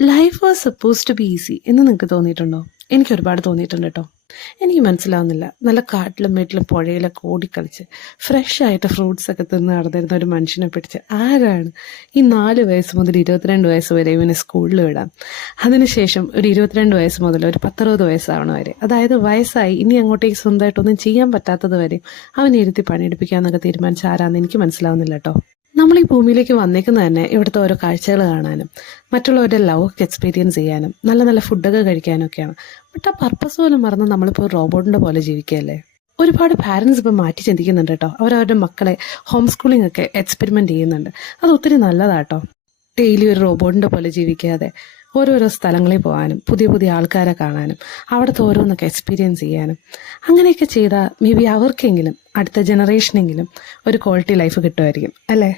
Life was suppose to be easy എന്ന് നിങ്ങൾക്ക് തോന്നിയിട്ടുണ്ടോ? എനിക്ക് ഒരുപാട് തോന്നിയിട്ടുണ്ട് കേട്ടോ. എനിക്ക് മനസ്സിലാവുന്നില്ല, നല്ല കാട്ടിലും വീട്ടിലും പുഴയിലൊക്കെ ഓടിക്കളിച്ച് ഫ്രഷ് ആയിട്ട് ഫ്രൂട്ട്സ് ഒക്കെ തിന്ന് നടന്നിരുന്ന ഒരു മനുഷ്യനെ പിടിച്ച് ആരാണ് ഈ 4 വയസ്സ് മുതൽ 22 വയസ്സ് വരെ ഇവനെ സ്കൂളിൽ വിടാം, അതിനുശേഷം ഒരു 22 വയസ്സ് മുതൽ ഒരു 10-60 വയസ്സാവണ വരെ, അതായത് വയസ്സായി ഇനി അങ്ങോട്ടേക്ക് സ്വന്തമായിട്ടൊന്നും ചെയ്യാൻ പറ്റാത്തത് വരെ അവനെ ഇരുത്തി പണിയെടുപ്പിക്കാന്നൊക്കെ തീരുമാനിച്ച ആരാന്ന് എനിക്ക് മനസ്സിലാവുന്നില്ല കേട്ടോ. നമ്മൾ ഈ ഭൂമിയിലേക്ക് വന്നേക്കുന്നത് തന്നെ ഇവിടുത്തെ ഓരോ കാഴ്ചകൾ കാണാനും മറ്റുള്ളവരുടെ ലവ് ഒക്കെ എക്സ്പീരിയൻസ് ചെയ്യാനും നല്ല നല്ല ഫുഡൊക്കെ കഴിക്കാനും ഒക്കെയാണ്. ബട്ട് ആ പർപ്പസ് പോലും മറന്ന് നമ്മളിപ്പോൾ റോബോട്ടിന്റെ പോലെ ജീവിക്കുകയല്ലേ. ഒരുപാട് പാരൻസ് ഇപ്പം മാറ്റി ചിന്തിക്കുന്നുണ്ട് കേട്ടോ. അവരവരുടെ മക്കളെ ഹോം സ്കൂളിംഗ് ഒക്കെ എക്സ്പെരിമെന്റ് ചെയ്യുന്നുണ്ട്. അത് ഒത്തിരി നല്ലതാട്ടോ. ഡെയിലി ഒരു റോബോട്ടിന്റെ പോലെ ജീവിക്കാതെ ഓരോരോ സ്ഥലങ്ങളിൽ പോകാനും പുതിയ പുതിയ ആൾക്കാരെ കാണാനും അവിടുത്തെ ഓരോന്നൊക്കെ എക്സ്പീരിയൻസ് ചെയ്യാനും അങ്ങനെയൊക്കെ ചെയ്താൽ മേ ബി അവർക്കെങ്കിലും അടുത്ത ജനറേഷനെങ്കിലും ഒരു ക്വാളിറ്റി ലൈഫ് കിട്ടുമായിരിക്കും അല്ലേ.